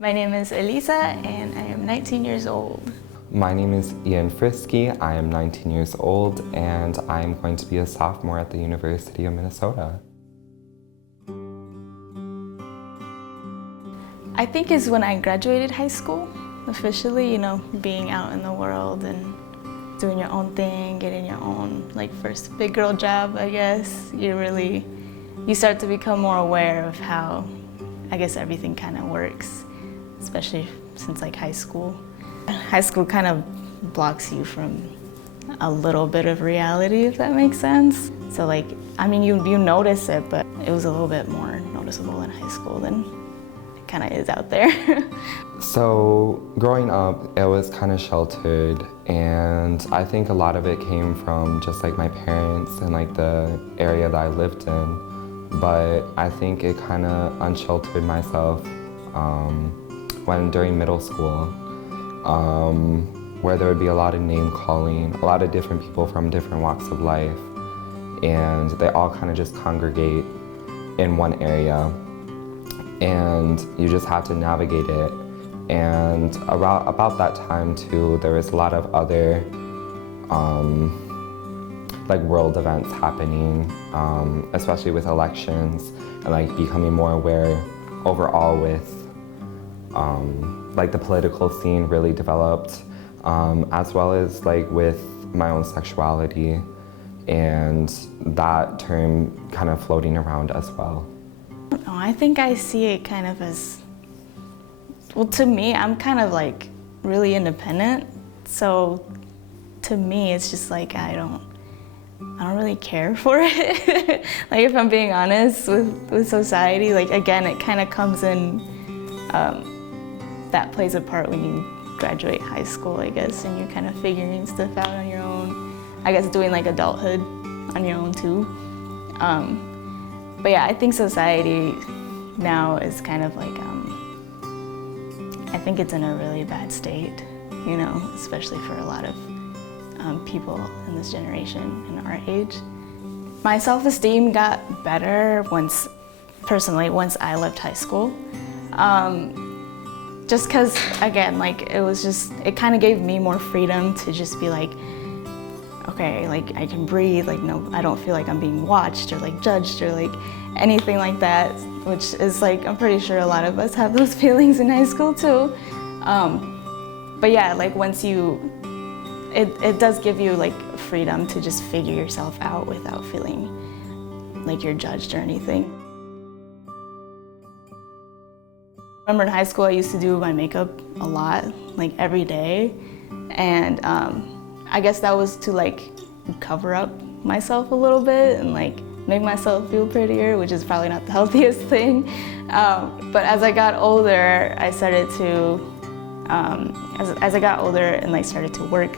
My name is Elisa and I am 19 years old. My name is Ian Frisky. I am 19 years old and I'm going to be a sophomore at the University of Minnesota. I think it's when I graduated high school, officially, being out in the world and doing your own thing, getting your own first big girl job, I guess. You start to become more aware of how, I guess, everything kind of works, especially since high school. High school kind of blocks you from a little bit of reality, if that makes sense. So you notice it, but it was a little bit more noticeable in high school than it kind of is out there. So growing up, it was kind of sheltered, and I think a lot of it came from just my parents and the area that I lived in. But I think it kind of unsheltered myself during middle school, where there would be a lot of name calling, a lot of different people from different walks of life, and they all kind of just congregate in one area, and you just have to navigate it. And about that time too, there was a lot of other world events happening, especially with elections and becoming more aware overall with the political scene really developed, as well as with my own sexuality and that term kind of floating around as well. I think I see it kind of as, well, to me, I'm kind of really independent. So to me, it's just I don't really care for it. If I'm being honest with society, again, it kind of comes in, that plays a part when you graduate high school, I guess, and you're kind of figuring stuff out on your own. I guess doing adulthood on your own too. But yeah, I think society now is kind of I think it's in a really bad state, especially for a lot of people in this generation and our age. My self-esteem got better once I left high school. Just because, again, it kind of gave me more freedom to just be okay, I can breathe, no, I don't feel I'm being watched or judged or anything like that, which is I'm pretty sure a lot of us have those feelings in high school too. But yeah, once it does give you freedom to just figure yourself out without feeling you're judged or anything. I remember in high school I used to do my makeup a lot, every day, and I guess that was to cover up myself a little bit and make myself feel prettier, which is probably not the healthiest thing. But as I got older, I started to, as I got older and started to work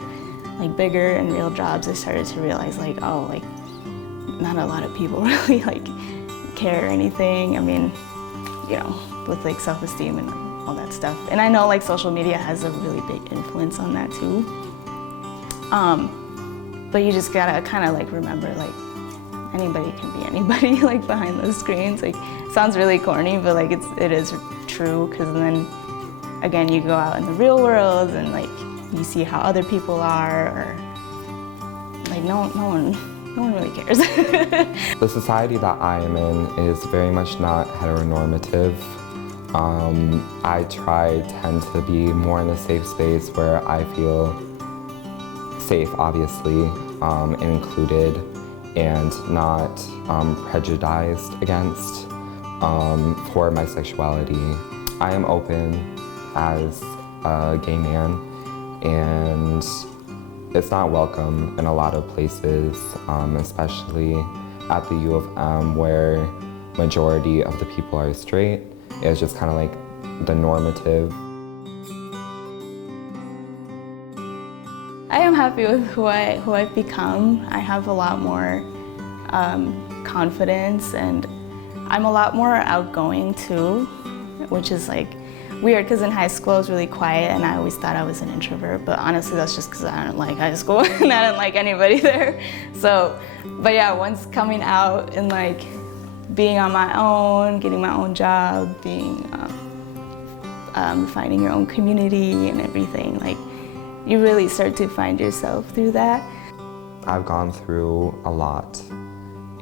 bigger and real jobs, I started to realize not a lot of people really care or anything. I mean, with self-esteem and all that stuff. And I know social media has a really big influence on that too. But you just gotta kind of remember anybody can be anybody behind those screens. It sounds really corny, but it is true, because then again you go out in the real world and you see how other people are, or no one really cares. The society that I am in is very much not heteronormative. I tend to be more in a safe space where I feel safe, obviously, and included, and not prejudiced against for my sexuality. I am open as a gay man, and it's not welcome in a lot of places, especially at the U of M, where majority of the people are straight. It's just kind of the normative. I am happy with who I've become. I have a lot more confidence, and I'm a lot more outgoing too, which is weird, because in high school I was really quiet and I always thought I was an introvert, but honestly that's just because I didn't like high school and I didn't like anybody there. So, but yeah, once coming out and being on my own, getting my own job, being finding your own community and everything. Like, you really start to find yourself through that. I've gone through a lot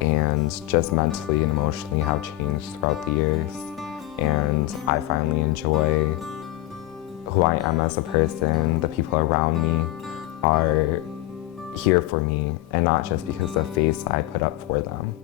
and just mentally and emotionally have changed throughout the years. And I finally enjoy who I am as a person. The people around me are here for me, and not just because of the face I put up for them.